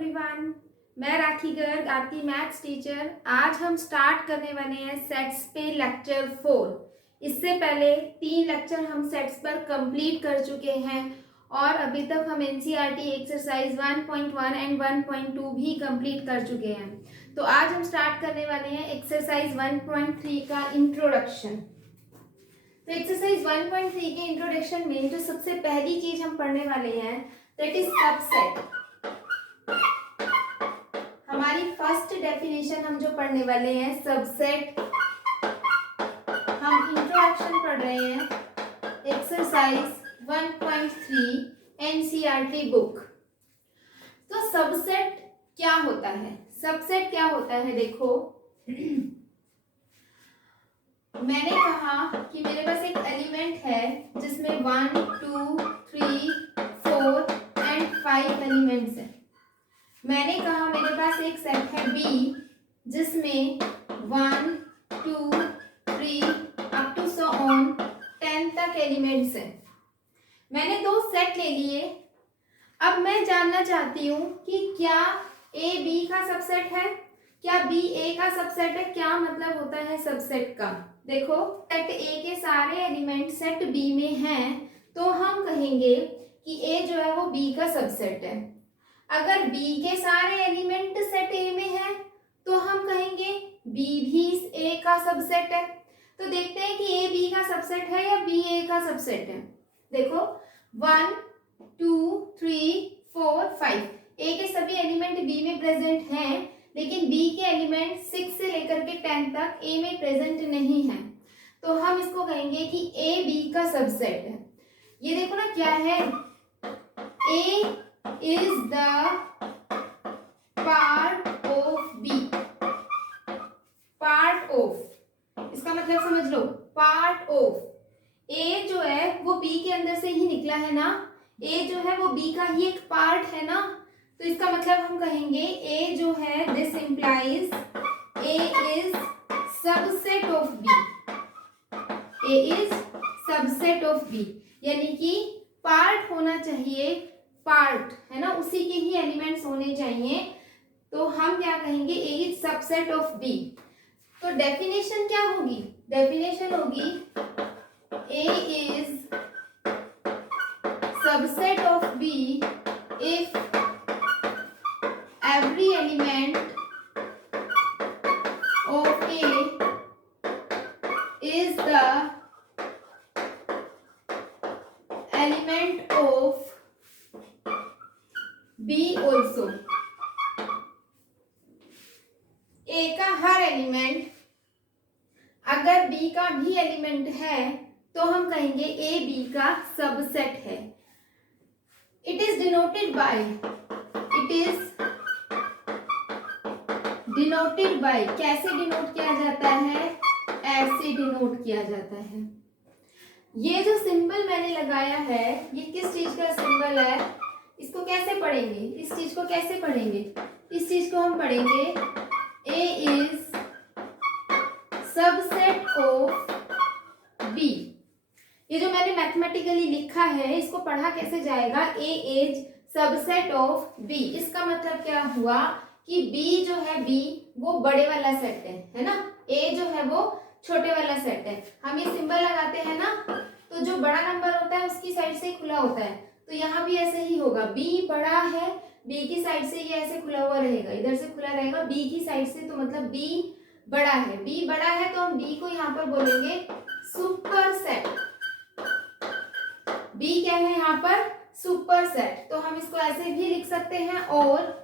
Everyone, मैं राखी गर्ग आपकी maths teacher. आज हम स्टार्ट करने वाले हैं सेट्स पे लेक्चर 4। इससे पहले 3 लेक्चर हम सेट्स पर कंप्लीट कर चुके हैं और अभी तक हम एनसीईआरटी एक्सरसाइज 1.1 एंड 1.2 भी कंप्लीट कर चुके हैं। तो आज हम स्टार्ट करने वाले हैं एक्सरसाइज 1.3 का इंट्रोडक्शन। तो एक्सरसाइज 1.3 के इंट्रोडक्शन में जो सबसे पहली चीज हम पढ़ने वाले हैं दैट इज सबसेट। हमारी फर्स्ट डेफिनेशन हम जो पढ़ने वाले हैं सबसेट। हम इंट्रोडक्शन पढ़ रहे हैं एक्सरसाइज 1.3 एनसीईआरटी बुक। तो सबसेट क्या होता है? सबसेट क्या होता है? देखो मैंने कहा कि मेरे पास एक एलिमेंट है जिसमें 1 2 3 4 एंड 5 एलिमेंट्स हैं। मैंने कहा मेरे पास एक सेट है B जिसमें 1 2 3 अप टू सो ऑन 10 तक एलिमेंट्स हैं। मैंने 2 सेट ले लिए। अब मैं जानना चाहती हूँ कि क्या A B का सबसेट है, क्या B A का सबसेट है। क्या मतलब होता है सबसेट का? देखो सेट A के सारे एलिमेंट सेट B में हैं तो हम कहेंगे कि A जो है वो B का सबसेट है। अगर B के सारे एलिमेंट सेट A में है तो हम कहेंगे B भी A का सबसेट है। तो देखते हैं कि A B का सबसेट है या B A का सबसेट है। देखो 1 2 3 4 5 A के सभी एलिमेंट B में प्रेजेंट हैं, लेकिन B के एलिमेंट 6 से लेकर के 10 तक A में प्रेजेंट नहीं है। तो हम इसको कहेंगे कि A B का सबसेट है। ये देखो ना क्या है, A is the part of B। part of, इसका मतलब समझ लो, part of। A जो है वो B के अंदर से ही निकला है ना, A जो है वो B का ही एक पार्ट है ना। तो इसका मतलब हम कहेंगे A जो है this implies A is subset of B। A is subset of B यानी कि पार्ट होना चाहिए, पार्ट है ना, उसी के ही एलिमेंट्स होने चाहिए। तो हम क्या कहेंगे A is subset of B। तो डेफिनेशन क्या होगी? डेफिनेशन होगी A is subset of B if every element of A is the element of B also। A का हर एलिमेंट अगर B का भी एलिमेंट है तो हम कहेंगे A B का सबसेट है। It is denoted by, it is denoted by, कैसे डिनोट किया जाता है? ऐसे डिनोट किया जाता है। ये जो सिंबल मैंने लगाया है ये किस चीज का सिंबल है? इसको कैसे पढ़ेंगे? इस चीज को कैसे पढ़ेंगे? इस चीज को हम पढ़ेंगे A is subset of B। ये जो मैंने मैथमेटिकली लिखा है इसको पढ़ा कैसे जाएगा? A is subset of B। इसका मतलब क्या हुआ कि B जो है B वो बड़े वाला सेट है ना, A जो है वो छोटे वाला सेट है। हम ये सिंबल लगाते हैं ना तो जो बड़ा नंबर होता है उसकी साइड से खुला होता है, तो यहाँ भी ऐसे ही होगा। B बड़ा है, B की साइड से ये ऐसे खुला हुआ रहेगा, इधर से खुला रहेगा B की साइड से, तो मतलब B बड़ा है। B बड़ा है तो हम B को यहाँ पर बोलेंगे सुपर सेट। B क्या है यहाँ पर? Super set. तो हम इसको ऐसे भी लिख सकते हैं और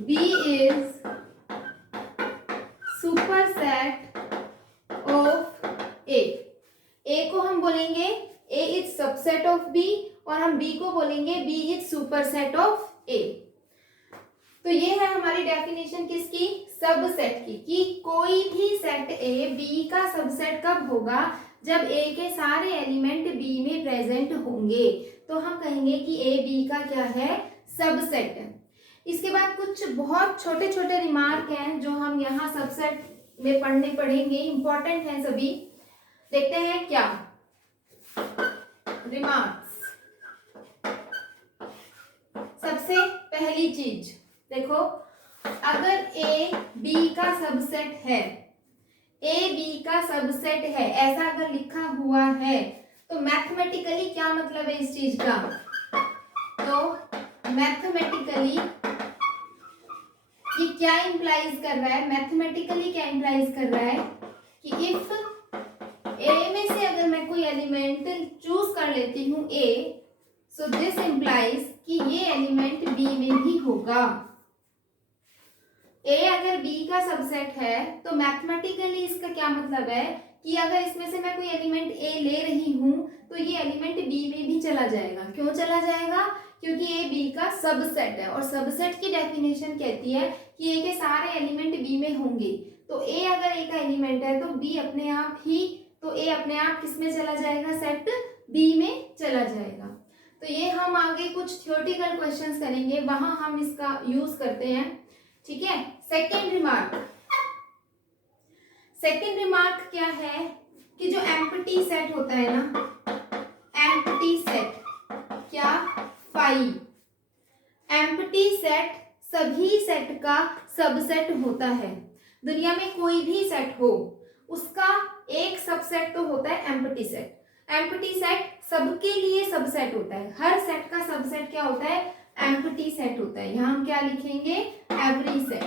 B is super set of A। A को हम बोलेंगे A is subset of B और हम B को बोलेंगे B is super set of A। तो ये है हमारी डेफिनेशन किसकी? सबसेट की, कि कोई भी सेट A B का सबसेट कब होगा? जब A के सारे एलिमेंट B में प्रेजेंट होंगे। तो हम कहेंगे कि A B का क्या है? सबसेट है। इसके बाद कुछ बहुत छोटे छोटे रिमार्क हैं जो हम यहाँ सबसेट में पढ़ेंगे, इंपॉर्टेंट हैं सभी। देखते हैं क्या रिमार्क्स। सबसे पहली पहली चीज देखो, अगर ए बी का सबसेट है, ए बी का सबसेट है, ऐसा अगर लिखा हुआ है तो मैथमेटिकली क्या मतलब है इस चीज का? तो मैथमेटिकली ये क्या इंप्लाइज कर रहा है? मैथमेटिकली क्या इंप्लाइज कर रहा है कि इफ ए में से अगर मैं कोई एलिमेंट चूज कर लेती हूँ ए, सो दिस इंप्लाइज कि ये एलिमेंट बी में भी होगा। ए अगर बी का सबसेट है तो मैथमेटिकली इसका क्या मतलब है कि अगर इसमें से मैं कोई एलिमेंट ए ले रही हूं तो ये एलिमेंट बी में भी चला जाएगा। क्यों चला जाएगा? क्योंकि ए बी का सबसेट है और सबसेट की डेफिनेशन कहती है कि ए के सारे एलिमेंट बी में होंगे। तो ए अगर ए का एलिमेंट है तो बी अपने आप ही, तो ए अपने आप किस में चला जाएगा? सेट बी में चला जाएगा। तो ये हम आगे कुछ थ्योरेटिकल क्वेश्चंस करेंगे, वहां हम इसका यूज करते हैं। ठीक है। सेकेंड रिमार्क क्या है कि जो एम्प्टी सेट होता है ना, एम्प्टी सेट क्या? फाई। एम्प्टी सेट सभी सेट का सबसेट होता है। दुनिया में कोई भी सेट हो उसका एक सबसेट तो होता है एम्प्टी सेट। एम्प्टी सेट सबके लिए सबसेट होता है। हर सेट का सबसेट क्या होता है? एम्प्टी सेट होता है। यहाँ हम क्या लिखेंगे? Every set.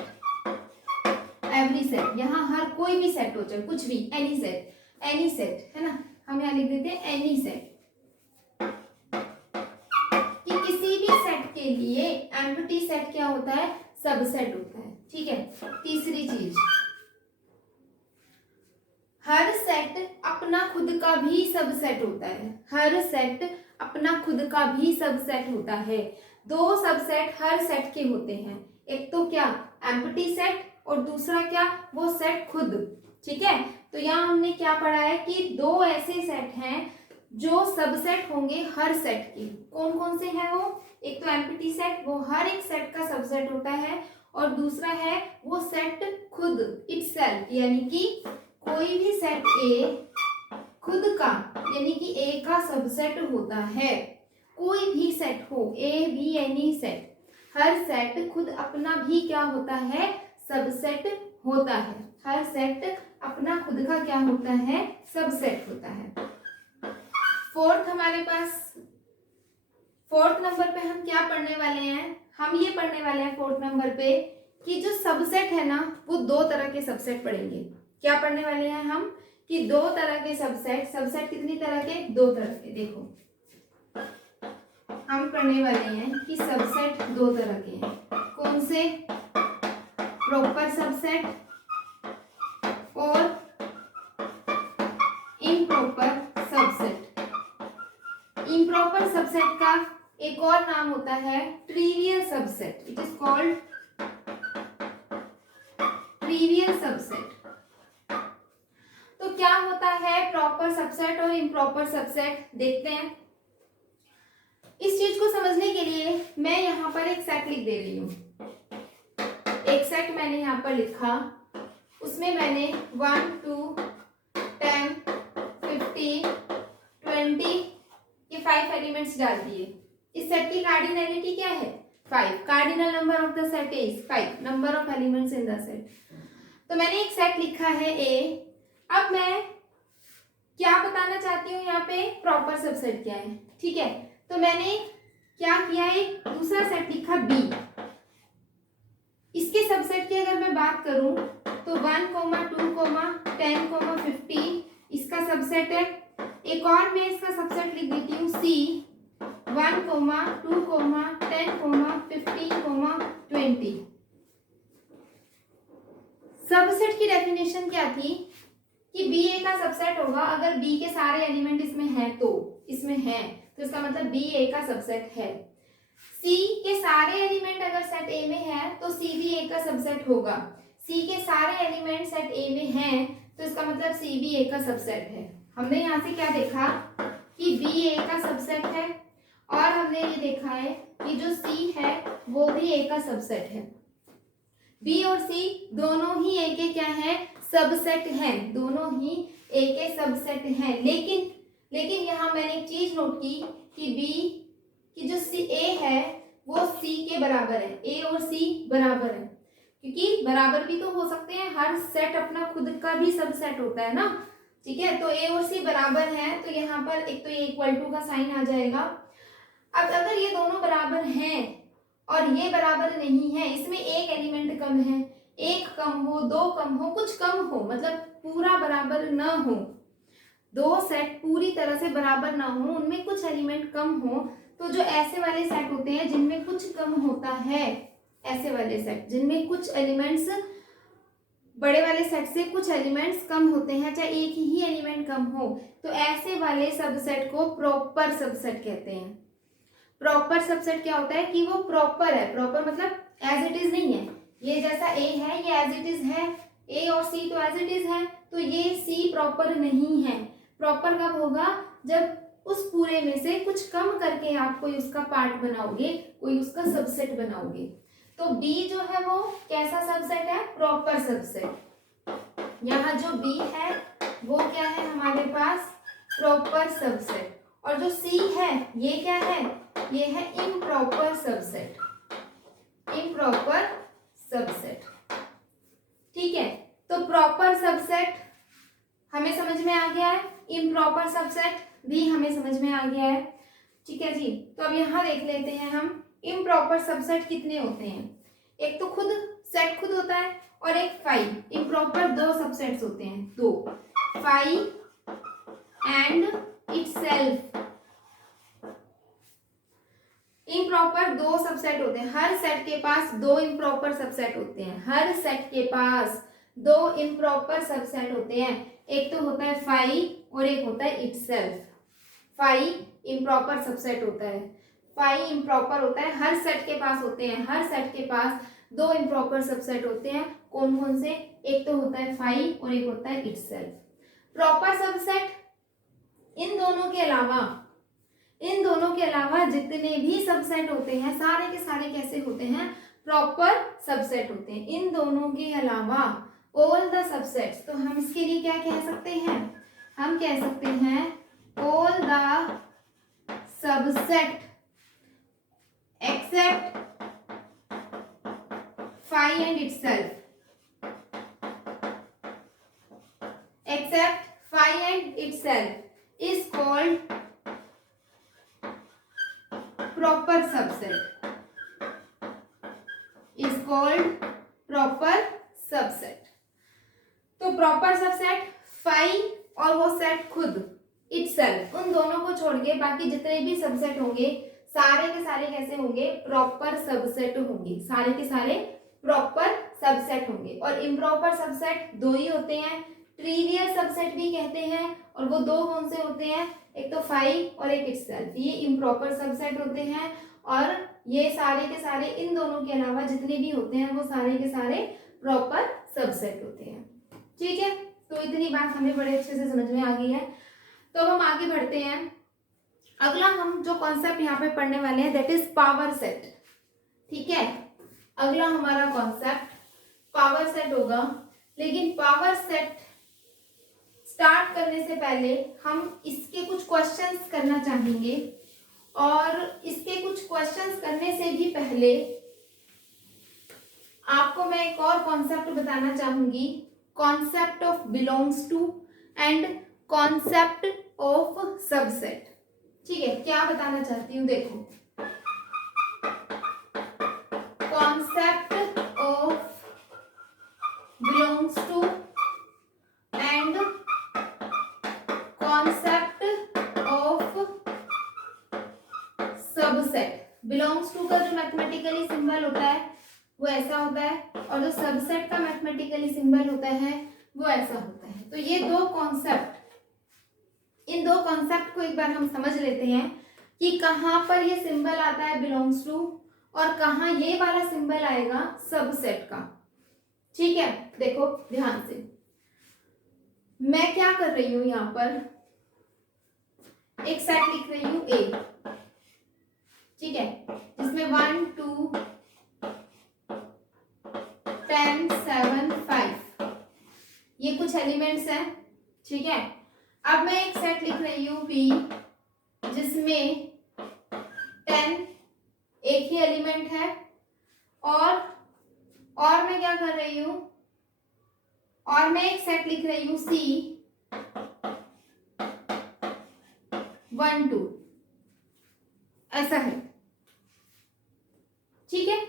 एवरी सेट, यहाँ हर कोई भी सेट हो चाहे कुछ भी, एनी सेट, एनी सेट है ना, हम यहाँ लिख देते हैं एनी सेट, कि किसी भी सेट के लिए एम्प्टी सेट क्या होता है? सबसेट होता है। ठीक है। तीसरी चीज, हर सेट अपना खुद का भी सबसेट होता है। हर सेट अपना खुद का भी सबसेट होता है। दो सबसेट हर सेट के होते हैं, एक तो क्या? एम्प्टी सेट, और दूसरा क्या? वो सेट खुद। ठीक है। तो यहाँ हमने क्या पढ़ा है कि दो ऐसे सेट हैं जो सबसेट होंगे हर सेट के। कौन कौन से हैं वो? एक तो एम्प्टी सेट, वो हर एक सेट का सबसेट होता है, और दूसरा है वो सेट खुद, इटसेल्फ, यानी कि कोई भी सेट ए खुद का, यानी कि ए का सबसेट होता है। कोई भी सेट हो, A be any set, her set खुद अपना भी क्या होता है? सबसेट होता है। हर सेट अपना खुद का क्या होता है? सबसेट होता है। फोर्थ हमारे पास, फोर्थ नंबर पे हम क्या पढ़ने वाले हैं? हम ये पढ़ने वाले हैं फोर्थ नंबर पे कि जो सबसेट है ना, वो दो तरह के सबसेट पढ़ेंगे। क्या पढ़ने वाले हैं हम? कि दो तरह के सबसेट। सबसेट कितनी तरह के? दो तरह के। देखो हम पढ़ने वाले हैं कि सबसेट दो तरह के हैं। कौन से? प्रॉपर सबसेट और इम्प्रॉपर सबसेट। इम्प्रॉपर सबसेट का एक और नाम होता है trivial subset. It is called trivial subset. तो क्या होता है प्रॉपर सबसेट और इम्प्रॉपर सबसेट? देखते हैं। इस चीज को समझने के लिए मैं यहाँ पर एक सेट लिख दे रही हूँ। एक सेट मैंने यहाँ पर लिखा, उसमें मैंने 1 2 10 50 20 ये 5 एलिमेंट्स डाल दिए। इस सेट की कार्डिनलिटी क्या है? 5। Cardinal number of the set is 5, number of elements in the set. तो मैंने एक सेट लिखा है ए। अब मैं क्या बताना चाहती हूँ यहाँ पे? प्रॉपर सबसेट क्या है। ठीक है। तो मैंने क्या किया? एक दूसरा सेट लिखा बी। इसके सबसेट की अगर मैं बात करूं तो 1, 2, 10, 50 इसका सबसेट है। एक और मैं इसका सबसेट लिख देती हूँ सी। 1, 2, 10, 15, 20। सबसेट की डेफिनेशन क्या थी कि बी ए का सबसेट होगा अगर बी के सारे एलिमेंट इसमें हैं तो, इसमें हैं तो इसका मतलब बी ए का सबसेट है। सी के सारे एलिमेंट अगर सेट ए में है तो सी भी ए का सबसेट होगा। सी के सारे एलिमेंट सेट ए में हैं तो इसका मतलब सी भी ए का सबसेट है। हमने यहाँ से क्या देखा कि बी ए का सबसेट है, और हमने ये देखा है कि जो सी है वो भी ए का सबसेट है। बी और सी दोनों ही ए के क्या है? सबसेट हैं। दोनों ही ए के सबसेट हैं। लेकिन यहाँ मैंने एक चीज नोट की कि बी की जो सी ए है वो सी के बराबर है, ए और सी बराबर है, क्योंकि बराबर भी तो हो सकते हैं, हर सेट अपना खुद का भी सबसेट होता है ना। ठीक है, तो ए और सी बराबर है, तो यहाँ पर एक तो ये इक्वल टू का साइन आ जाएगा। अब अगर ये दोनों बराबर हैं और ये बराबर नहीं है, इसमें एक एलिमेंट कम है, एक कम हो, दो कम हो, कुछ कम हो, मतलब पूरा बराबर ना हो, दो सेट पूरी तरह से बराबर ना हो, उनमें कुछ एलिमेंट कम हो, तो जो ऐसे वाले सेट होते हैं जिनमें कुछ कम होता है, ऐसे वाले सेट जिनमें कुछ एलिमेंट्स बड़े वाले सेट से कुछ एलिमेंट्स कम होते हैं, चाहे एक ही एलिमेंट कम हो, तो ऐसे वाले सबसेट को प्रॉपर सबसेट कहते हैं। प्रॉपर सबसेट क्या होता है कि वो प्रॉपर है, प्रॉपर मतलब एज इट इज नहीं है, ये जैसा ए है ये एज इट इज है, ए और सी तो एज इट इज है, तो ये सी प्रॉपर नहीं है। प्रॉपर कब होगा, जब उस पूरे में से कुछ कम करके आप कोई उसका पार्ट बनाओगे, कोई उसका सबसेट बनाओगे। तो बी जो है वो कैसा सबसेट है, प्रॉपर सबसेट। यहाँ जो बी है वो क्या है हमारे पास, प्रॉपर सबसेट। और जो सी है ये क्या है, ये है इम्प्रॉपर सबसेट, इम्प्रॉपर सबसेट। ठीक है, तो प्रॉपर सबसेट हमें समझ में आ गया है, इम्प्रॉपर सबसेट भी हमें समझ में आ गया है। ठीक है जी, तो अब यहाँ देख लेते हैं हम इम्प्रॉपर सबसेट कितने होते हैं। एक तो खुद सेट खुद होता है और एक फाई। इम्प्रॉपर दो सबसेट्स होते हैं, दो, फाई एंड इटसेल्फ। इम्प्रॉपर दो सबसेट होते हैं, हर सेट के पास दो इम्प्रॉपर सबसेट होते हैं, हर सेट के पास दो इम्प्रॉपर सबसेट होते हैं। एक तो होता है फाई और एक होता है इटसेल्फ। फाई इम्प्रॉपर सबसेट होता है, फाई इम्प्रॉपर होता है, हर सेट के पास होते हैं, हर सेट के पास दो इम्प्रॉपर सबसेट होते हैं। कौन कौन से, एक तो होता है फाई और एक होता है इटसेल्फ। प्रॉपर सबसेट इन दोनों के अलावा जितने भी सबसेट होते हैं सारे के सारे कैसे होते हैं, प्रॉपर सबसेट होते हैं। इन दोनों के अलावा ऑल द सबसेट्स, तो हम इसके लिए क्या कह सकते हैं, हम कह सकते हैं all the subset except phi and itself, except phi and itself is called proper subset, is called proper subset। तो proper subset फाई और वो सेट खुद itself, उन दोनों को छोड़ के बाकी जितने भी सबसेट होंगे सारे के सारे कैसे होंगे, प्रॉपर सबसेट होंगे, सारे के सारे प्रॉपर सबसेट होंगे। और इम्प्रॉपर सबसेट दो ही होते हैं, ट्रिवियल सबसेट भी कहते हैं, और वो दो कौन से होते हैं, एक तो फाई और एक इटसेल्फ, ये इम्प्रॉपर सबसेट होते हैं। और ये सारे के सारे इन दोनों के अलावा जितने भी होते हैं वो सारे के सारे प्रॉपर सबसेट होते हैं। ठीक है, तो इतनी बात हमें बड़े अच्छे से समझ में आ गई है। तो अब हम आगे बढ़ते हैं, अगला हम जो कॉन्सेप्ट यहाँ पे पढ़ने वाले हैं दैट इज पावर सेट। ठीक है, अगला हमारा कॉन्सेप्ट पावर सेट होगा। लेकिन पावर सेट स्टार्ट करने से पहले हम इसके कुछ क्वेश्चंस करना चाहेंगे, और इसके कुछ क्वेश्चंस करने से भी पहले आपको मैं एक और कॉन्सेप्ट बताना चाहूंगी, concept of belongs to and concept of subset. ठीक है, क्या बताना चाहती हूँ, देखो, concept of belongs to and concept of subset. Belongs to का जो मैथमेटिकली सिंबल होता है वो ऐसा होता है, और जो सबसेट का मैथमेटिकली सिंबल होता है वो ऐसा होता है। तो ये दो कॉन्सेप्ट, इन दो कॉन्सेप्ट को एक बार हम समझ लेते हैं कि कहाँ पर ये सिंबल आता है बिलोंग्स टू और कहाँ ये वाला सिंबल आएगा सबसेट का। ठीक है, देखो ध्यान से, मैं क्या कर रही हूं, यहां पर एक सेट लिख रही हूं ए। ठीक है, जिसमें 1 2 10 7 5 ये कुछ एलिमेंट्स हैं। ठीक है, अब मैं एक सेट लिख रही हूं बी जिसमें 10 एक ही एलिमेंट है। और मैं क्या कर रही हूं, और मैं एक सेट लिख रही हूं C 1 2, ऐसा है, ठीक है,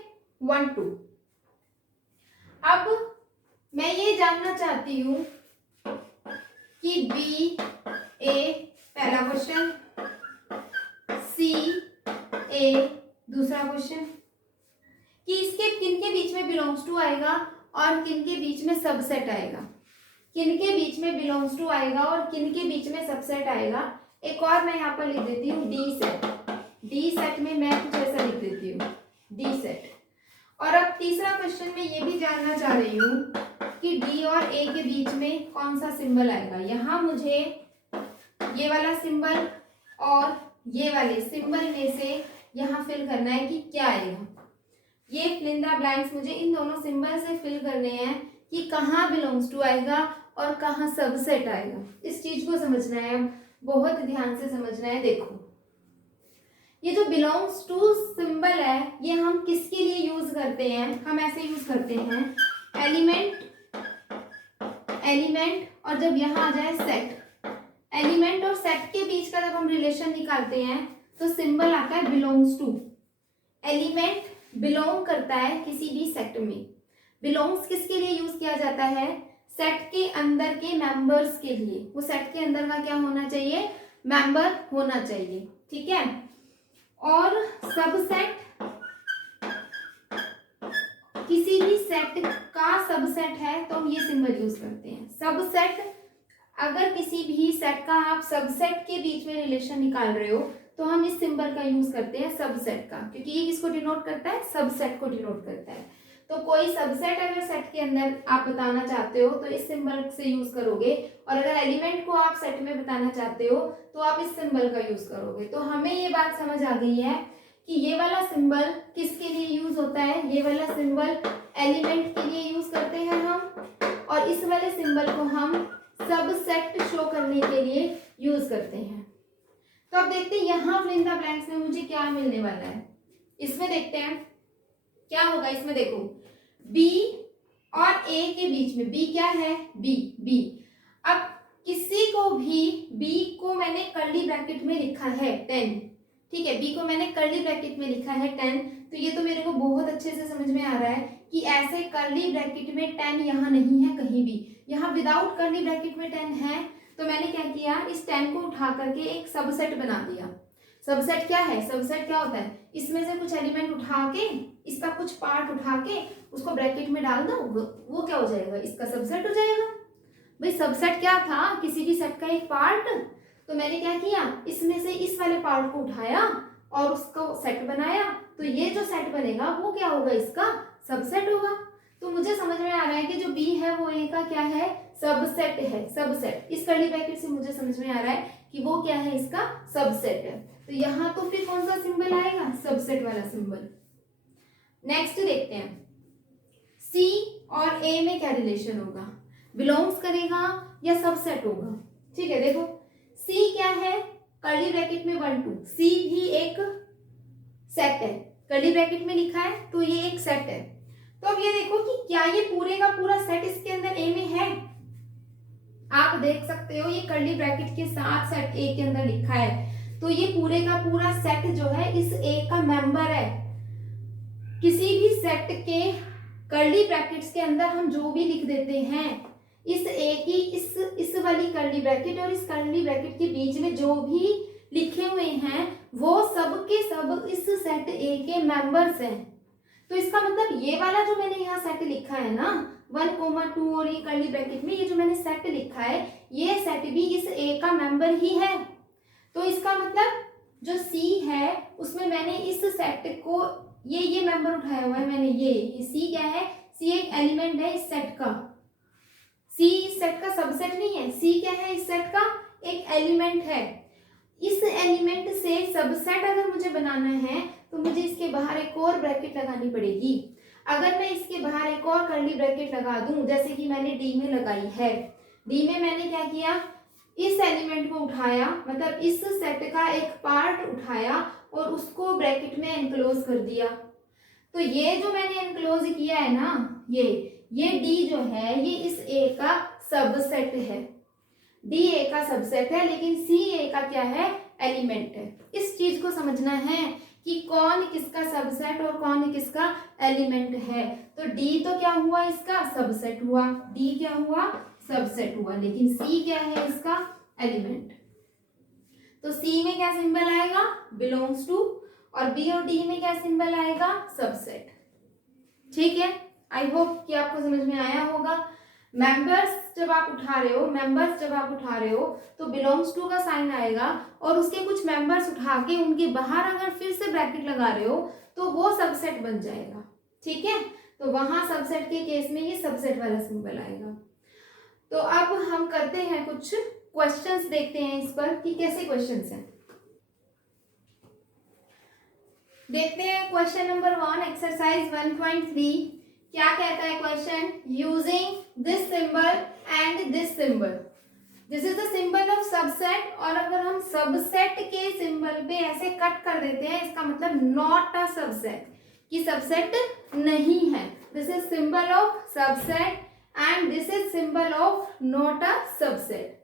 1 2। अब मैं ये जानना चाहती हूं कि B A पहला क्वेश्चन, C A दूसरा क्वेश्चन, कि इसके किन के बीच में बिलोंग्स टू आएगा और किन के बीच में सबसेट आएगा, किन के बीच में बिलोंग्स टू आएगा और किन के बीच में सबसेट आएगा। एक और मैं यहाँ पर लिख देती हूँ डी सेट, डी सेट में मैं कुछ ऐसा लिख देती हूँ डी सेट। और अब तीसरा क्वेश्चन में ये भी जानना चाह रही हूँ कि डी और ए के बीच में कौन सा सिंबल आएगा। यहाँ मुझे ये वाला सिंबल और ये वाले सिंबल में से यहाँ फिल करना है कि क्या आएगा। ये फिल इन द ब्लैंक्स मुझे इन दोनों सिंबल से फिल करने हैं कि कहाँ बिलोंग्स टू आएगा और कहाँ सबसेट आएगा। इस चीज को समझना है, बहुत ध्यान से समझना है। देखो ये जो बिलोंग्स टू सिंबल है ये हम किसके लिए यूज करते हैं, हम ऐसे यूज करते हैं एलिमेंट और जब यहाँ आ जाए सेट, एलिमेंट और सेट के बीच का जब हम रिलेशन निकालते हैं तो सिंबल आता है बिलोंग्स टू। एलिमेंट बिलोंग करता है किसी भी सेट में। बिलोंग्स किसके लिए यूज किया जाता है, सेट के अंदर के मेंबर्स के लिए। वो सेट के अंदर का क्या होना चाहिए, मेंबर होना चाहिए, ठीक है। और सबसेट किसी भी सेट का सबसेट है तो हम ये सिंबल यूज करते हैं सबसेट। अगर किसी भी सेट का आप सबसेट के बीच में रिलेशन निकाल रहे हो तो हम इस सिंबल का यूज करते हैं सबसेट का, क्योंकि ये किसको डिनोट करता है, सबसेट को डिनोट करता है। तो कोई सबसेट अगर सेट के अंदर आप बताना चाहते हो तो इस सिंबल से यूज करोगे, और अगर एलिमेंट को आप सेट में बताना चाहते हो तो आप इस सिंबल का यूज करोगे। तो हमें ये बात समझ आ गई है कि ये वाला सिंबल किसके लिए यूज होता है, ये वाला सिंबल एलिमेंट के लिए यूज करते हैं हम, और इस वाले सिंबल को हम सबसेट शो करने के लिए यूज करते हैं। तो अब देखते हैं यहाँ फिल इन द ब्लैंक्स में मुझे क्या मिलने वाला है। इसमें देखते हैं क्या होगा। इसमें देखो B और A के बीच में, B क्या है, B। अब किसी को भी B को मैंने कर्ली ब्रैकेट में लिखा है 10, ठीक है, B को मैंने कर्ली ब्रैकेट में लिखा है 10। तो ये तो मेरे को बहुत अच्छे से समझ में आ रहा है कि ऐसे कर्ली ब्रैकेट में 10 यहाँ नहीं है कहीं भी, यहाँ विदाउट कर्ली ब्रैकेट में 10 है। तो मैंने क्या किया, इस 10 को उठा करके एक सबसेट बना दिया। सबसेट क्या है, सबसेट क्या होता है, इसमें से कुछ एलिमेंट उठा के, इसका कुछ पार्ट उठा के उसको ब्रैकेट में डाल दो, वो क्या हो जाएगा, इसका सबसेट हो जाएगा। भाई सबसेट क्या था, किसी भी सेट का एक पार्ट। तो मैंने क्या किया, इसमें से इस वाले पार्ट को उठाया और उसको सेट बनाया, तो ये जो सेट बनेगा वो क्या होगा, इसका सबसेट होगा। तो मुझे समझ में आ रहा है कि जो B है वो A का क्या है, सबसेट है, सबसेट। इस कर्ली ब्रैकेट से मुझे समझ में आ रहा है कि वो क्या है, इसका सबसेट है। तो यहाँ तो फिर कौन सा सिंबल आएगा, सबसेट वाला सिंबल। नेक्स्ट देखते हैं C और A में क्या रिलेशन होगा, बिलोंग्स करेगा या सबसेट होगा। ठीक है, देखो C क्या है, कर्ली ब्रैकेट में 1 2, C भी एक सेट है, कर्ली ब्रैकेट में लिखा है तो ये एक सेट है। तो अब ये देखो कि क्या ये पूरे का पूरा सेट इसके अंदर A में है। आप देख सकते हो ये कर्ली ब्रैकेट के साथ सेट A के अंदर लिखा है, तो ये पूरे का पूरा सेट जो है इस A का मेंबर है। किसी भी सेट के कर्ली ब्रैकेट्स के अंदर हम जो भी लिख देते हैं, इस A की इस वाली कर्ली ब्रैकेट और इस कर्ली ब्रैकेट के बीच में जो भी लिखे हुए हैं वो सब के सब इस सेट A के मेंबर्स हैं। तो इसका मतलब ये वाला जो मैंने यहाँ सेट लिखा है ना 1, 2 और ये कर्ली ब्रैकेट में ये जो मैंने सेट लिखा है, ये सेट भी इस A का मेंबर ही है। तो इसका मतलब जो C है उसमें मैंने इस सेट को ये मेंबर उठाया हुआ है मैंने, ये C क्या है, C एक एलिमेंट है इस सेट का। C इस सेट का सबसेट नहीं है, C क्या है, इस सेट का एक एलिमेंट है। इस एलिमेंट से सबसेट अगर मुझे बनाना है तो मुझे इसके बाहर एक और ब्रैकेट लगानी पड़ेगी। अगर मैं इसके बाहर एक और कर्ली ब्रैकेट लगा दूं, जैसे कि मैंने D में लगाई है, D में मैंने क्या किया, इस एलिमेंट को उठाया, मतलब इस सेट का एक पार्ट उठाया और उसको ब्रैकेट में एनक्लोज कर दिया। तो ये जो मैंने एनक्लोज किया है ना, ये डी जो है ये इस ए का सबसेट है। डी ए का सबसेट है, लेकिन सी ए का क्या है, एलिमेंट है। इस चीज को समझना है कि कौन किसका सबसेट और कौन किसका एलिमेंट है। तो डी तो क्या हुआ, इसका सबसेट हुआ, डी क्या हुआ, सबसेट हुआ, लेकिन सी क्या है, इसका एलिमेंट। तो सी में क्या सिंबल आएगा, बिलोंग्स टू, और बी और डी में क्या सिंबल आएगा, सबसेट। ठीक है, आई होप कि आपको समझ में आया होगा। मेंबर्स जब आप उठा रहे हो तो बिलोंग्स टू का साइन आएगा, और उसके कुछ मेंबर्स उठा के उनके बाहर अगर फिर से ब्रैकेट लगा रहे हो तो वो सबसेट बन जाएगा। ठीक है, तो वहां सबसेट के केस में ये सबसेट वाला सिंबल आएगा। तो अब हम करते हैं कुछ क्वेश्चंस, देखते हैं इस पर कि कैसे क्वेश्चंस हैं। देखते हैं क्वेश्चन नंबर 1, एक्सरसाइज 1.3। क्या कहता है question, using this symbol and this symbol, this is the symbol of subset. और अगर हम सबसेट के सिंबल पे ऐसे कट कर देते हैं, इसका मतलब नॉट अ सबसेट, कि सबसेट नहीं है। This is symbol of subset and this is symbol of not a subset.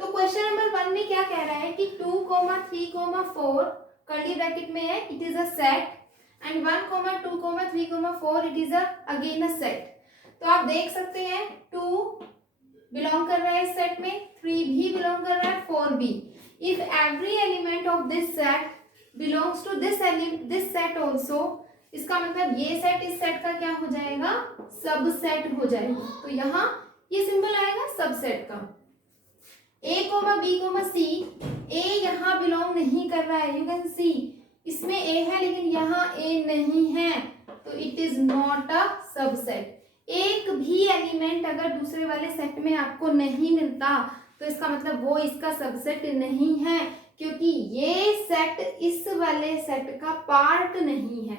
तो क्वेश्चन नंबर 1 में क्या कह रहा है कि 2, 3, 4 कर्ली ब्रैकेट में है, it is a set, and 1, 2, 3, 4 it is again a set. तो आप देख सकते हैं 2 बिलोंग कर रहा है इस सेट में, 3 भी बिलोंग कर रहा है, 4 भी। If every element of this set belongs to this set also, इसका मतलब ये सेट इस सेट का क्या हो जाएगा, सबसेट हो जाएगा। तो यहाँ ये सिंबल आएगा सबसेट का। ए कोमा बी कोमा सी, ए यहाँ बिलोंग नहीं कर रहा है, यू कैन सी इसमें ए है लेकिन यहाँ ए नहीं है, तो it is not a subset. एक भी एलिमेंट अगर दूसरे वाले सेट में आपको नहीं मिलता तो इसका मतलब वो इसका सबसेट नहीं है, क्योंकि ये सेट इस वाले सेट का पार्ट नहीं है,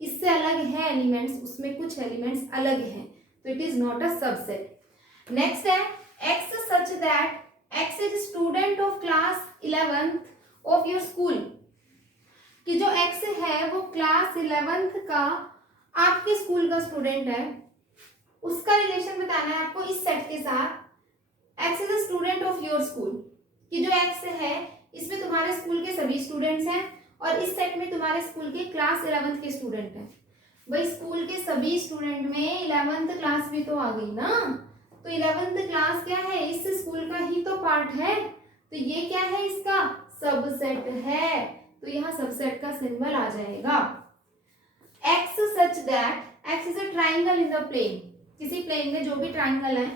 इससे अलग है एलिमेंट्स, उसमें कुछ एलिमेंट्स अलग हैं, तो it is not a subset. Next है x such that x is student of class 11th of your school, कि जो x है वो क्लास 11th का आपके स्कूल का स्टूडेंट है, उसका रिलेशन बताना है आपको इस सेट के साथ। x is a student of your school, कि जो x है इसमें तुम्हारे स्कूल के सभी स्टूडेंट्स हैं, और इस सेट में तुम्हारे स्कूल के क्लास 11th के स्टूडेंट हैं। भाई स्कूल के सभी स्टूडेंट में 11th क्लास भी तो आ गई ना, तो 11th क्लास क्या है, इस स्कूल का ही तो पार्ट है, तो ये क्या है, इसका सबसेट है, तो यहाँ सबसेट का सिंबल आ जाएगा। x such that, x is a triangle in the plane, किसी प्लेन में जो भी ट्राइंगल है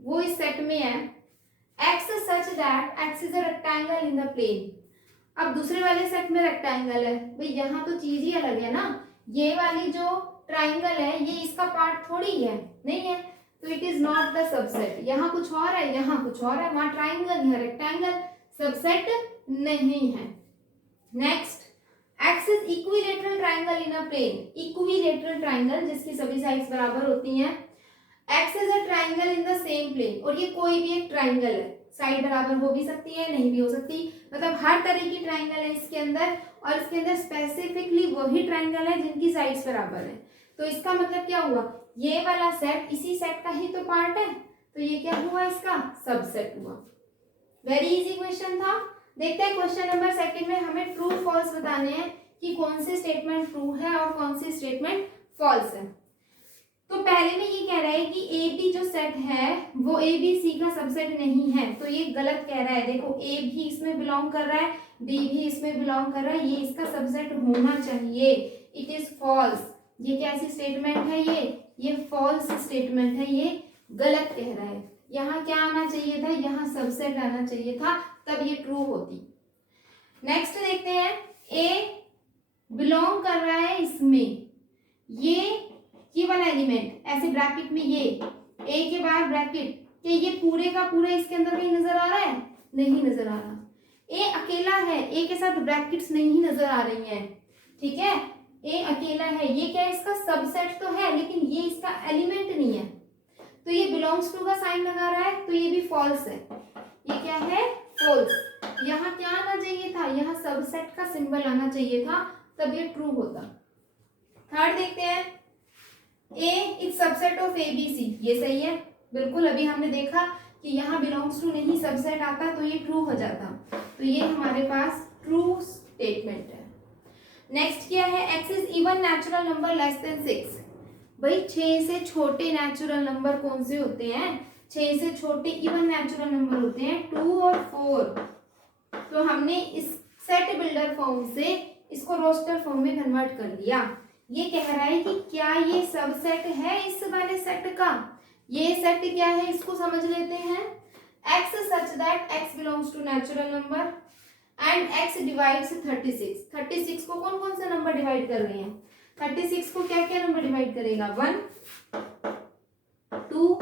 वो इस सेट में है। x such that x is a rectangle in the plane, अब दूसरे वाले सेट में रेक्टेंगल है, भाई यहाँ तो चीज ही अलग है ना, ये वाली जो ट्राइंगल है ये इसका पार्ट थोड़ी है, नहीं है, तो it is not the subset. यहाँ कुछ और है, यहाँ कुछ और है, वहां ट्राइंगल, यहाँ रेक्टेंगल, सबसेट नहीं है। Next, x is equilateral triangle in a plane, equilateral triangle जिसकी सभी साइड्स बराबर होती हैं। X is a triangle in the same plane, और ये कोई भी एक ट्राइंगल है, साइड बराबर हो भी सकती है, नहीं भी हो सकती, मतलब हर तरह की ट्राइंगल है इसके अंदर, और इसके अंदर स्पेसिफिकली वही ट्राइंगल है जिनकी साइड्स बराबर है। तो इसका मतलब क्या हुआ, ये वाला सेट इसी सेट का ही तो पार्ट है, तो ये क्या हुआ, इसका सबसेट हुआ। वेरी इजी क्वेश्चन था। देखते हैं क्वेश्चन नंबर 2 में हमें ट्रू फॉल्स बताने हैं कि कौन सी स्टेटमेंट ट्रू है और कौन सी स्टेटमेंट फॉल्स है। तो पहले में ये कह रहा है कि ए बी जो सेट है वो ए बी सी का सबसेट नहीं है, तो ये गलत कह रहा है। देखो ए भी इसमें बिलोंग कर रहा है, बी भी इसमें बिलोंग कर रहा है, ये इसका सबसेट होना चाहिए, इट इज फॉल्स। ये कैसी स्टेटमेंट है, ये फॉल्स स्टेटमेंट है, ये गलत कह रहा है। यहाँ क्या आना चाहिए था, यहाँ सबसेट आना चाहिए था, तब ये ट्रू होती। नेक्स्ट देखते हैं, ए बिलोंग कर रहा है इसमें, ये वाला एलिमेंट ऐसे ब्रैकेट में, ये ए के बाद ब्रैकेट, क्या ये पूरे का पूरा इसके अंदर कहीं नजर आ रहा है, नहीं नजर आ रहा। ए अकेला है, ए के साथ ब्रैकेट्स नहीं नजर आ रही हैं, ठीक है, ए अकेला है, ये क्या है, इसका सबसेट तो है लेकिन ये इसका एलिमेंट नहीं है, तो ये बिलोंग्स टू का साइन लगा रहा है, तो ये भी फॉल्स है, ये क्या है, फॉल्स। यहाँ क्या आना चाहिए था, यहाँ सबसेट का सिंबल आना चाहिए था, तब ये ट्रू होता। थर्ड देखते हैं, A is subset of A B C, ये सही है बिल्कुल। अभी हमने देखा कि यहाँ बिलोंग्स टू नहीं सबसेट आता तो ये ट्रू हो जाता, तो ये हमारे पास ट्रू स्टेटमेंट है। नेक्स्ट क्या है, x is even natural number less than 6। भाई 6 से छोटे नेचुरल नंबर कौन से होते हैं, 6 से छोटे इवन नेचुरल नंबर होते हैं 2 और 4। तो हमने इस सेट बिल्डर फॉर्म से इसको रोस्टर फॉर्म में कन्वर्ट कर दिया। ये कह रहा है कि क्या ये सबसेट है इस वाले सेट का, ये सेट क्या है इसको समझ लेते हैं। x such that x belongs to natural number and x divides 36। 36 को कौन कौन सा नंबर डिवाइड कर रहे हैं, 36 को क्या क्या नंबर डिवाइड करेगा, 1 2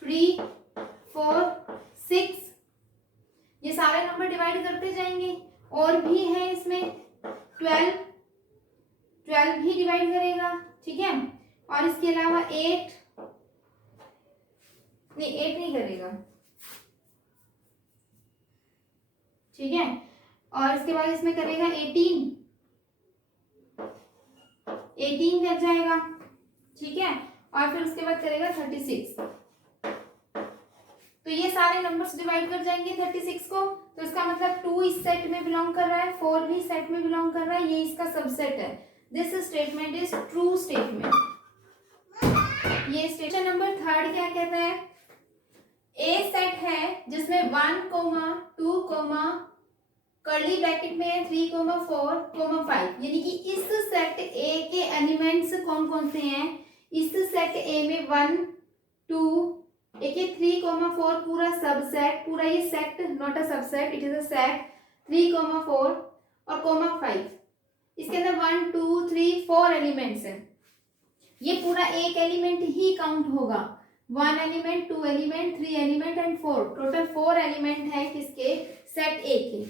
3 4 6, ये सारे नंबर डिवाइड करते जाएंगे। और भी है इसमें 12 भी डिवाइड करेगा, ठीक है। और इसके अलावा 8 नहीं करेगा, ठीक है। और इसके बाद इसमें करेगा 18 कर जाएगा, ठीक है। और फिर उसके बाद करेगा 36। तो ये सारे नंबर्स डिवाइड कर जाएंगे 36 को, तो इसका मतलब 2 इस सेट में बिलोंग कर रहा है, 4 भी सेट में बिलोंग कर रहा है, ये इसका सबसेट है। This statement is true statement. ये स्टेटमेंट नंबर 3 क्या कहता है, ए सेट है जिसमें 1, 2, कर्ली ब्रैकेट में है 3, 4, 5, यानी कि इस सेट ए के एलिमेंट्स कौन कौन से हैं, इस सेट ए में 1 2 एक 3, 4 पूरा सबसेट, पूरा ये set, not a subset, it is a set, 3, 4 और 5, इसके अंदर 1 2 3 4 एलिमेंट्स हैं। ये पूरा एक एलिमेंट ही काउंट होगा, 1 element, 2 element, 3 element and 4, total 4 element है किसके, सेट ए के।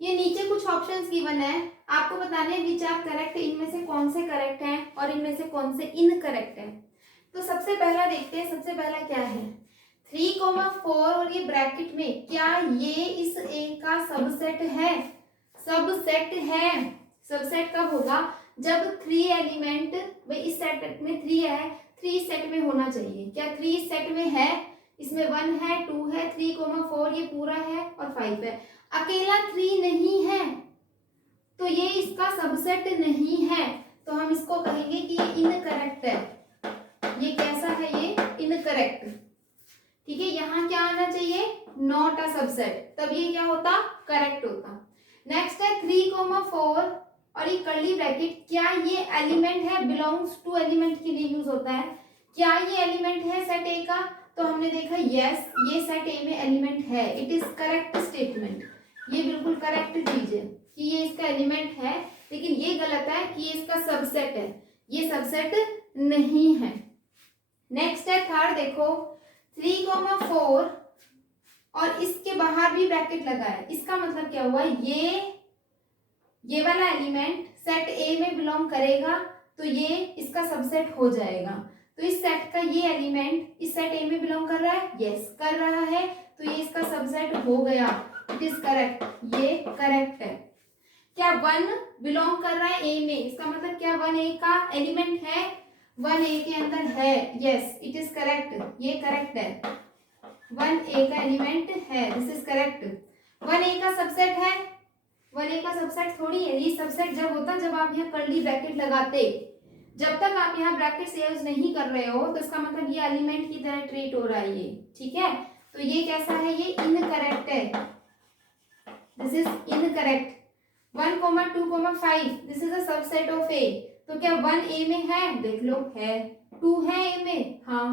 ये नीचे कुछ ऑप्शंस गिवन है, आपको बताने हैं विच आर करेक्ट, इनमें से कौन से करेक्ट हैं और इनमें से कौन से इनकरेक्ट हैं। तो सबसे पहला देखते हैं, सबसे पहला क्या है, 3, 4 और ये ब्रैकेट में, क्या ये इस ए का सबसेट है, सबसेट है। सबसेट कब होगा, जब 3 एलिमेंट, भाई इस सेट में 3 है, 3 सेट में होना चाहिए। क्या 3 सेट में है, इसमें 1 है, 2 है, 3, 4 ये पूरा है और 5 है। अकेला 3 नहीं है तो ये इसका सबसेट नहीं है, तो हम इसको कहेंगे कि ये इनकरेक्ट है। ये कैसा है, ये इनकरेक्ट, ठीक है। यहाँ क्या आना चाहिए, नॉट अ सबसेट, तब ये क्या होता, करेक्ट होता। नेक्स्ट है 3, 4 और ये कर्ली ब्रैकेट, क्या ये एलिमेंट है, बिलोंग्स टू एलिमेंट के लिए यूज होता है, क्या ये एलिमेंट है सेट ए का, तो हमने देखा यस ये सेट ए में एलिमेंट है, इट इज करेक्ट स्टेटमेंट, ये बिल्कुल करेक्ट चीज है कि ये इसका एलिमेंट है। लेकिन ये गलत है कि ये इसका सबसेट है, ये सबसेट नहीं है। नेक्स्ट है 3rd, देखो 3, 4 और इसके बाहर भी ब्रैकेट लगा है, इसका मतलब क्या हुआ, ये वाला एलिमेंट सेट ए में बिलोंग करेगा तो ये इसका सबसेट हो जाएगा। तो इस सेट का ये एलिमेंट इस सेट ए में बिलोंग कर रहा है, यस कर रहा है, तो ये इसका सबसेट हो गया, इट इज करेक्ट, ये करेक्ट है। क्या 1 बिलोंग कर रहा है ए में, इसका मतलब क्या 1 ए का एलिमेंट है, 1 ए के अंदर है, यस इट इज करेक्ट, ये करेक्ट है, 1 ए का एलिमेंट है, दिस इज करेक्ट। 1 ए का सबसेट है, 1 ए का सबसेट थोड़ी है, ये सबसेट जब होता जब आप यहाँ कर्ली ब्रैकेट लगाते, जब तक आप यहाँ ब्रैकेट यूज नहीं कर रहे हो तो इसका मतलब ये एलिमेंट की तरह ट्रीट हो रहा है ये, ठीक है। तो ये कैसा है, ये इनकरेक्ट है, this is incorrect. 1, 2, 5 this is a subset of A, तो क्या 1 ए में है, देख लो है, 2 है ए में, हाँ,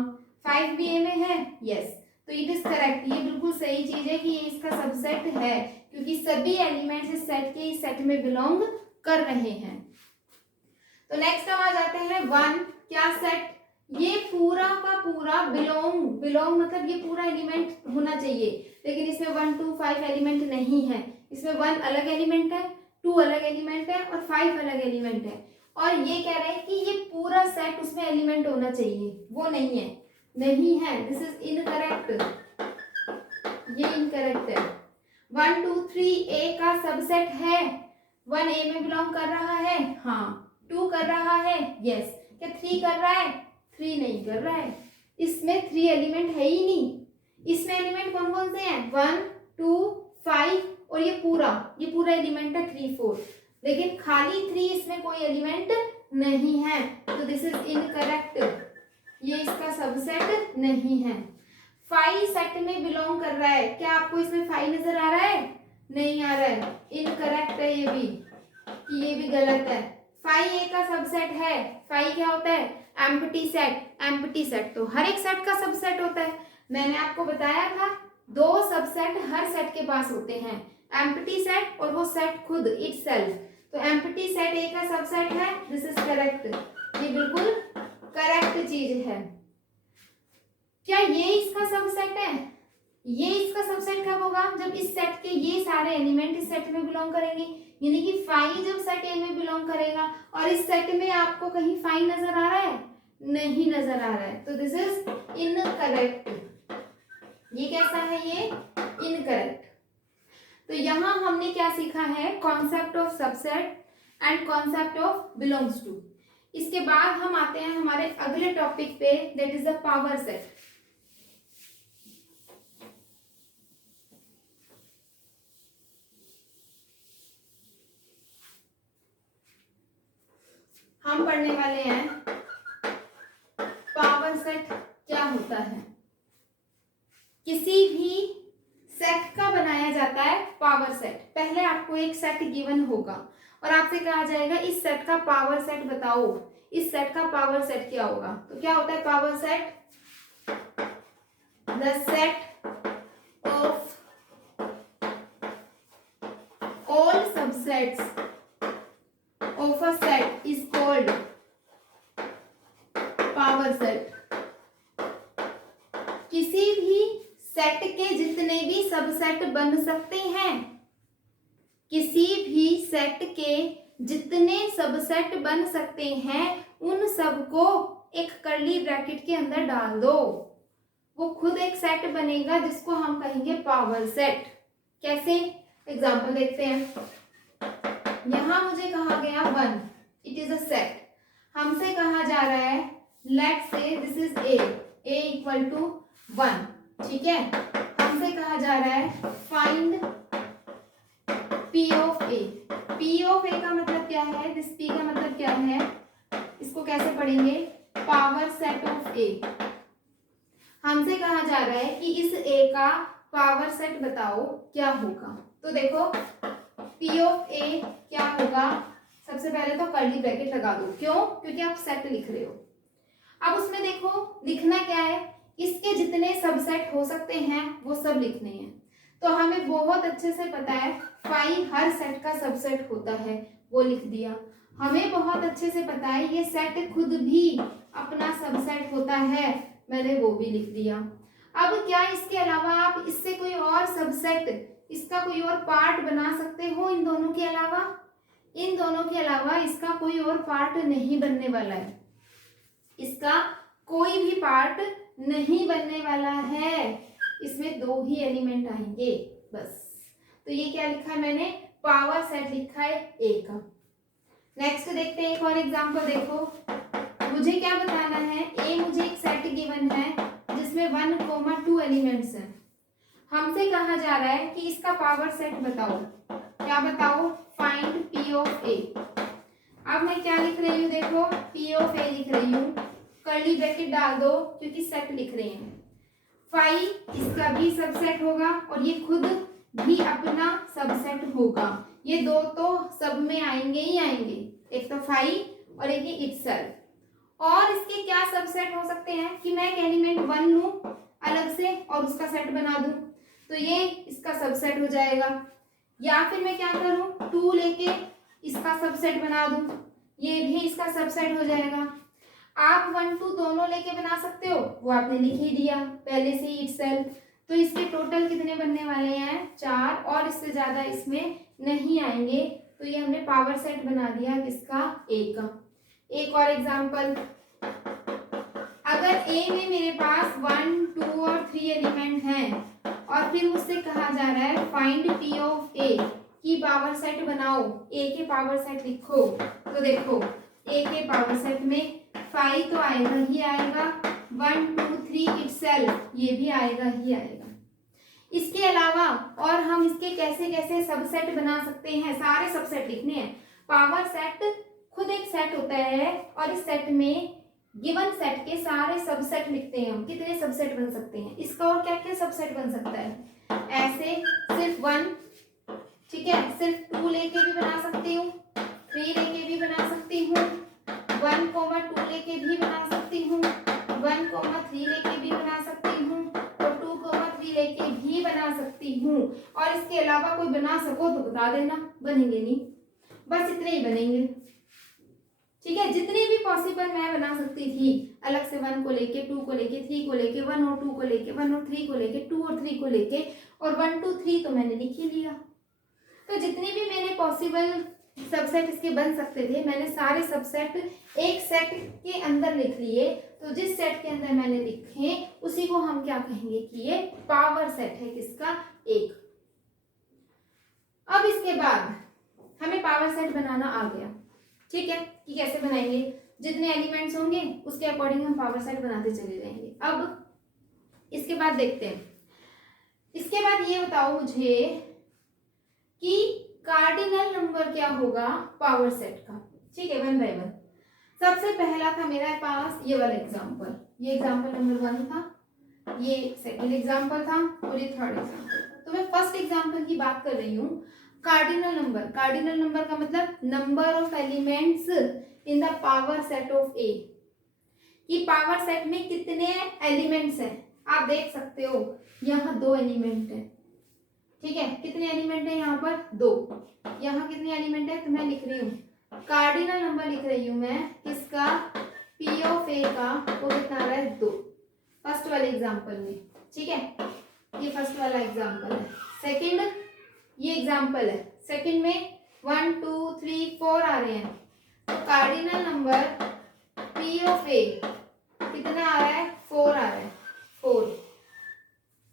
5 भी ए में है, यस, तो इट इज करेक्ट, ये बिल्कुल सही चीज है कि ये इसका सबसेट है, क्योंकि सभी एलिमेंट्स इस सेट के इस सेट में बिलोंग कर रहे हैं। तो नेक्स्ट हम आ जाते हैं 1, क्या सेट, ये पूरा का पूरा बिलोंग मतलब ये पूरा एलिमेंट होना चाहिए, लेकिन इसमें 1, 2, 5 एलिमेंट नहीं है, इसमें 1 अलग एलिमेंट है, 2 अलग एलिमेंट है और 5 अलग एलिमेंट है। और ये कह रहे हैं कि ये पूरा सेट उसमें एलिमेंट होना चाहिए, वो नहीं है, नहीं है, दिस इज इनकरेक्ट, ये इनकरेक्ट है। 1 2 3 ए का सबसेट है। 1 ए में बिलोंग कर रहा है, हाँ। 2 कर रहा है, यस। क्या 3 कर रहा है? 3 नहीं कर रहा है। इसमें 3 एलिमेंट है ही नहीं। इसमें एलिमेंट कौन कौन से हैं? 1 2 5 और ये पूरा एलिमेंट है 3 4, लेकिन खाली 3 इसमें कोई एलिमेंट नहीं है, तो दिस इज इनकरेक्ट। ये इसका सबसेट नहीं है। 5 सेट में बिलोंग कर रहा है, क्या आपको इसमें 5 नजर आ रहा है? नहीं आ रहा है, इनकरेक्ट है ये भी, कि ये भी गलत है। 5 ए का सबसेट है। 5 क्या होता है? Empty set. एम्प्टी सेट तो हर एक सेट का सबसेट होता है। मैंने आपको बताया था 2 सबसेट हर सेट के पास होते हैं, एम्प्टी सेट और वो सेट खुद इटसेल्फ। तो एम्प्टी सेट ए का सबसेट है, दिस इज करेक्ट। ये बिल्कुल करेक्ट चीज है। क्या ये इसका सबसेट है? ये इसका सबसेट कब होगा? जब इस सेट के ये सारे एलिमेंट इस सेट में बिलोंग करेंगे, यानी कि 5 जब सेट ए में बिलोंग करेगा और इस सेट में आपको कहीं 5 नजर आ रहा है? नहीं नजर आ रहा है, तो दिस इज इनकरेक्ट। ये कैसा है? ये इनकरेक्ट। तो यहां हमने क्या सीखा है? Concept of subset and concept of belongs to. इसके बाद हम आते हैं हमारे अगले टॉपिक पे, that is the power set. हम पढ़ने वाले हैं पावर सेट क्या होता है। किसी भी सेट का बनाया जाता है पावर सेट। पहले आपको एक सेट गिवन होगा और आपसे कहा जाएगा इस सेट का पावर सेट बताओ, इस सेट का पावर सेट क्या होगा। तो क्या होता है power set? The set of all subsets of a set is called power set। किसी भी सेट के जितने भी सबसेट बन सकते हैं, किसी भी सेट के जितने सबसेट बन सकते हैं, उन सबको एक कर्ली ब्रैकेट के अंदर डाल दो, वो खुद एक सेट बनेगा जिसको हम कहेंगे पावर सेट। कैसे? एग्जांपल देखते हैं। यहां मुझे कहा गया 1, इट इज अ सेट। हमसे कहा जा रहा है let's say this is A equal to 1, ठीक है। हमसे कहा जा रहा है find P of A. P of A का मतलब क्या है? दिस पी का मतलब क्या है? इसको कैसे पढ़ेंगे? पावर सेट ऑफ ए। हमसे कहा जा रहा है कि इस ए का पावर सेट बताओ क्या होगा। तो देखो पी ऑफ ए क्या होगा? सबसे पहले तो कर्ली ब्रैकेट लगा दो। क्यों? क्योंकि आप सेट लिख रहे हो। अब उसमें देखो लिखना क्या है? इसके जितने सबसेट हो सकते हैं वो सब लिखने हैं। तो हमें बहुत अच्छे से पता है 5 हर सेट का सबसेट होता है, वो लिख दिया। हमें बहुत अच्छे से पता है ये सेट खुद भी अपना सबसेट होता है, मैंने वो भी लिख दिया। अब क्या इसके अलावा आप इससे कोई और सबसेट, इसका कोई और पार्ट बना सकते हो इन दोनों के अलावा? इन दोनों के अलावा इसका कोई और पार्ट नहीं बनने वाला है, इसका कोई भी पार्ट नहीं बनने वाला है। इसमें 2 ही एलिमेंट आएंगे बस। तो ये क्या लिखा है मैंने? पावर सेट लिखा है ए का। नेक्स्ट देखते हैं एक और एग्जांपल। देखो मुझे क्या बताना है? ए मुझे एक सेट गिवन है जिसमें 1, 2 एलिमेंट्स हैं। हमसे कहा जा रहा है कि इसका पावर सेट बताओ। क्या बताओ? फाइंड पी ऑफ ए। अब मैं क्या लिख रही हूँ? देखो पी ऑफ ए लिख रही हूँ, कर्ली ब्रैकेट डाल दो क्योंकि सेट लिख रहे हैं। 5 इसका भी सबसेट होगा और ये खुद भी अपना सबसेट होगा। ये 2 तो सब में आएंगे ही आएंगे, एक तो 5 और एक ही इटसेल्फ। और इसके क्या सबसेट हो सकते हैं कि मैं एक एलिमेंट 1 लूं अलग से और उसका सेट बना दूं, तो ये इसका सबसेट हो जाएगा। या फिर मैं क्या करूं? 2 लेके इसका सबसेट बना दूं, ये भी इसका सबसेट हो जाएगा। आप 1, 2 दोनों लेके बना सकते हो, वो आपने लिख ही दिया पहले से ही इटसेल्फ। तो इसके टोटल कितने बनने वाले हैं? 4, और इससे ज्यादा इसमें नहीं आएंगे। तो ये हमने पावर सेट बना दिया किसका? ए का। एक और एग्जांपल, अगर ए में मेरे पास 1, 2 और 3 एलिमेंट हैं और फिर मुझसे कहा जा रहा है फाइंड पी ऑफ ए की पावर सेट बनाओ, ए के पावर सेट लिखो। तो देखो ए के पावर सेट में 5 तो आएगा ही आएगा, 1 2 3 इटसेल्फ ये भी आएगा ही आएगा। इसके अलावा और हम इसके कैसे कैसे सबसेट बना सकते हैं, सारे सबसेट लिखने हैं। पावर सेट खुद एक सेट होता है और इस सेट में गिवन सेट के सारे सबसेट लिखते हैं हम, कितने सबसेट बन सकते हैं। इसका और क्या क्या सबसेट बन सकता है, ऐसे सिर्फ 1, ठीक है, सिर्फ 2 लेके भी बना सकती हूँ, 3 लेके भी बना सकती हूँ, 1, 2 लेके भी बना सकती हूँ, 1, 3 लेके भी बना सकती हूँ और 2, 3 लेके भी बना सकती हूँ। और इसके अलावा कोई बना सको तो बता देना, बनेंगे नहीं, बस इतने ही बनेंगे, ठीक है। जितने भी पॉसिबल मैं बना सकती थी अलग से, 1 को लेके, 2 को लेके, 3 को लेके, 1 और 2 को लेके, 1 और 3 को लेके, 2 और 3 को लेके, और 1 2 3 तो मैंने लिख ही लिया। तो जितने भी मैंने पॉसिबल सबसेट इसके बन सकते थे मैंने सारे सबसेट एक सेट के अंदर लिख लिए। तो जिस सेट के अंदर मैंने लिखे उसी को हम क्या कहेंगे कि ये पावर सेट है, किसका, एक। अब इसके बाद हमें पावर सेट बनाना आ गया, ठीक है, कि कैसे बनाएंगे, जितने एलिमेंट्स होंगे उसके अकॉर्डिंग हम पावर सेट बनाते चले जाएंगे। अब इसके बाद देखते हैं, इसके बाद ये बताओ मुझे कि कार्डिनल नंबर क्या होगा पावर सेट का, ठीक है, 1 बाय 1। सबसे पहला था मेरे पास ये वाला एग्जांपल, ये एग्जांपल नंबर 1 था, ये सेकंड एग्जांपल था और ये थर्ड एग्जांपल। तो मैं फर्स्ट एग्जांपल की बात कर रही हूँ, कार्डिनल नंबर। कार्डिनल नंबर का मतलब number of elements in the power set of A, कि पावर सेट में कितने एलिमेंट्स हैं। आप देख सकते हो यहाँ 2 एलिमेंट है, ठीक है, कितने एलिमेंट है यहाँ पर, 2। यहाँ कितने एलिमेंट है तो मैं लिख रही हूँ कार्डिनल नंबर लिख रही हूँ मैं, किसका, पी ऑफ ए का, वो कितना आ रहा है, 2, फर्स्ट वाले एग्जांपल में, ठीक है, ये फर्स्ट वाला एग्जांपल है। सेकंड ये एग्जांपल है, सेकंड में 1 2 3 4 आ रहे हैं, तो कार्डिनल नंबर पी ऑफ ए कितना आ रहा है, 4 आ रहा है, 4।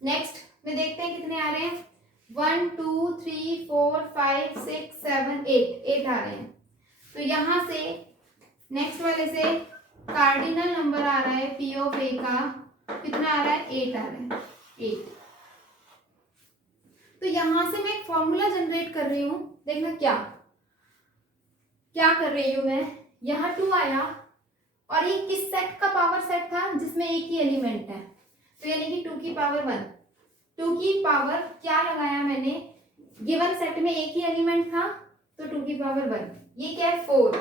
नेक्स्ट में देखते हैं कितने आ रहे हैं, 1 2 3 4 5 6 7 8 आ रहे हैं। तो यहां से नेक्स्ट वाले से कार्डिनल नंबर आ रहा है पी ऑफ ए का, कितना आ रहा है, 8 आ रहा है, 8। तो यहां से मैं एक फॉर्मूला जनरेट कर रही हूं, देखना क्या क्या कर रही हूं मैं, यहाँ 2 आया और ये किस सेट का पावर सेट था, जिसमें एक ही एलिमेंट है, तो यानी कि 2 की पावर 1, 2 की पावर क्या लगाया मैंने, गिवन सेट में एक ही एलिमेंट था तो 2 की पावर 1, ये क्या है, 4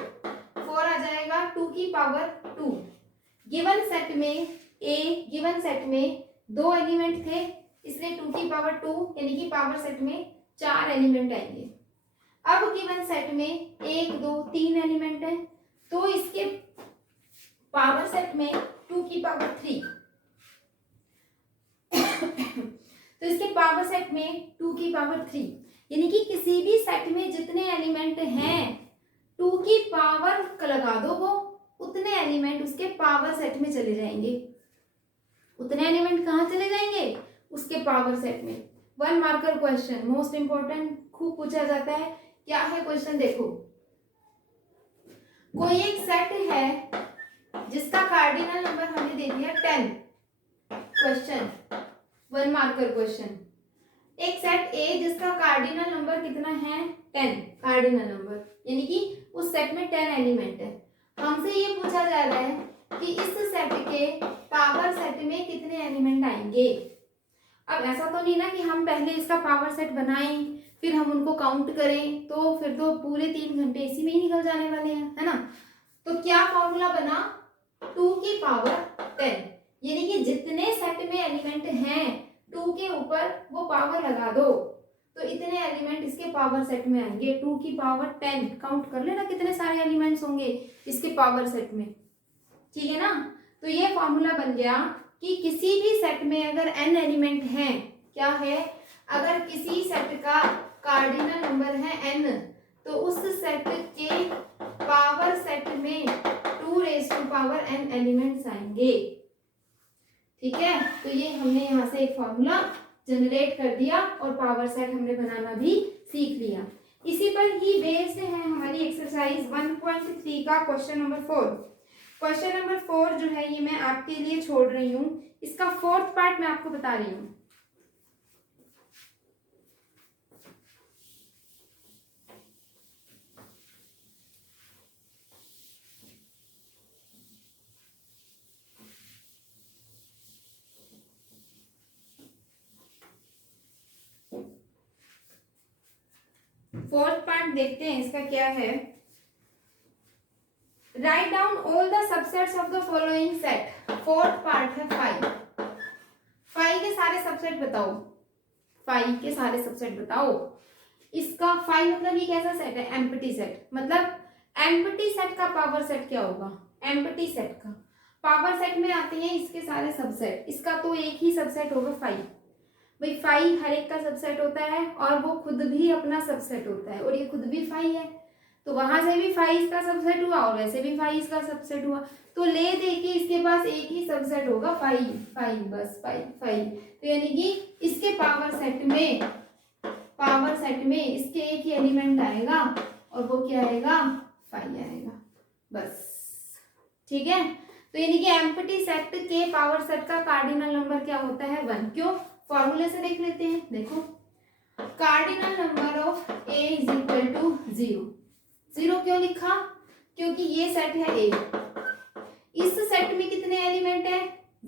आ जाएगा, 2 की पावर 2। गिवन सेट में 2 एलिमेंट थे, इसलिए 2 की पावर 2 यानी कि पावर सेट में 4 एलिमेंट आएंगे। अब गिवन सेट में 1 2 3 एलिमेंट है, तो इसके पावर सेट में 2 की पावर 3 तो इसके पावर सेट में 2 की पावर 3, यानी कि किसी भी सेट में जितने एलिमेंट हैं 2 की पावर लगा दो, वो उतने एलिमेंट उसके पावर सेट में चले जाएंगे। उतने एलिमेंट कहाँ चले जाएंगे, उसके पावर सेट में। 1 मार्कर क्वेश्चन, मोस्ट इंपॉर्टेंट, खूब पूछा जाता है। क्या है क्वेश्चन, देखो, कोई एक सेट है जिसका कार्डिनल नंबर हमें दे दिया 10, क्वेश्चन 1 मार्कर क्वेश्चन। एक सेट ए जिसका कार्डिनल नंबर कितना है, 10 कार्डिनल नंबर, यानी कि उस सेट में 10 एलिमेंट है। हमसे ये पूछा जा रहा है कि इस सेट के पावर सेट में कितने एलिमेंट आएंगे। अब ऐसा तो नहीं ना कि हम पहले इसका पावर सेट बनाएं फिर हम उनको काउंट करें, तो फिर तो पूरे 3 घंटे इसी में ही निकल जाने वाले हैं, है ना। तो क्या फॉर्मूला बना, 2 की पावर 10, यानी कि जितने सेट में एलिमेंट हैं 2 के ऊपर वो पावर लगा दो तो इतने एलिमेंट इसके पावर सेट में आएंगे। 2 की पावर 10, काउंट कर लेना कितने सारे एलिमेंट्स होंगे इसके पावर सेट में, ठीक है ना। तो ये फॉर्मूला बन गया कि किसी भी सेट में अगर n एलिमेंट हैं, क्या है, अगर किसी सेट का कार्डिनल नंबर है n, तो उस सेट के पावर सेट में 2 n एलिमेंट्स आएंगे, ठीक है। तो ये हमने यहाँ से एक फॉर्मूला जनरेट कर दिया और पावर सेट हमने बनाना भी सीख लिया। इसी पर ही बेस्ड है हमारी एक्सरसाइज 1.3 का क्वेश्चन नंबर 4। क्वेश्चन नंबर 4 जो है ये मैं आपके लिए छोड़ रही हूँ, इसका फोर्थ पार्ट मैं आपको बता रही हूँ। फोर्थ पार्ट देखते हैं इसका क्या है। Write down all the subsets of the following set. Fourth part है 5। 5 के सारे सबसेट बताओ, 5 के सारे सबसेट बताओ। इसका 5 मतलब ये कैसा सेट है, एम्प्टी सेट। मतलब एम्प्टी सेट का पावर सेट क्या होगा, एम्प्टी सेट का पावर सेट में आते हैं इसके सारे सबसेट। इसका तो एक ही सबसेट होगा 5। भाई 5 हर एक का सबसेट होता है और वो खुद भी अपना सबसेट होता है, और ये खुद भी 5 है, तो वहां से भी 5 इसका सबसेट हुआ और वैसे भी 5 इसका सबसेट हुआ। तो ले दे के इसके पास एक ही सबसेट होगा 5, 5 बस 5 5। तो यानी कि इसके पावर सेट में इसके एक ही एलिमेंट आएगा और वो क्या आएगा, 5 आएगा बस। ठीक है, तो यानी कि एम्प्टी सेट के पावर सेट का कार्डिनल नंबर क्या होता है, 1। क्यों, फॉर्मूले से देख लेते हैं। देखो, cardinal number of A is equal to 0। 0 क्यों लिखा, क्योंकि ये सेट है ए। इस सेट में कितने एलिमेंट है,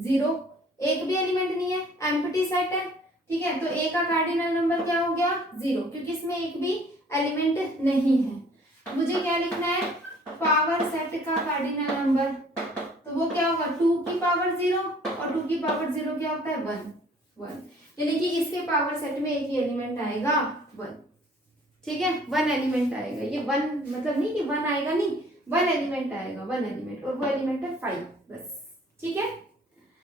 0, एक भी एलिमेंट नहीं है, एम्प्टी सेट है। ठीक है, तो ए का कार्डिनल नंबर क्या हो गया, 0, क्योंकि इसमें एक भी एलिमेंट नहीं है। मुझे क्या लिखना है, पावर सेट का कार्डिनल नंबर, तो वो क्या होगा 2 की पावर 0, और 2 की पावर 0 क्या होता है, 1। यानी कि इसके पावर सेट में एक ही एलिमेंट आएगा, 1। ठीक है, 1 एलिमेंट आएगा। ये 1 मतलब नहीं कि 1 आएगा, नहीं, 1 एलिमेंट आएगा, 1 एलिमेंट, और वो एलिमेंट है 5 बस।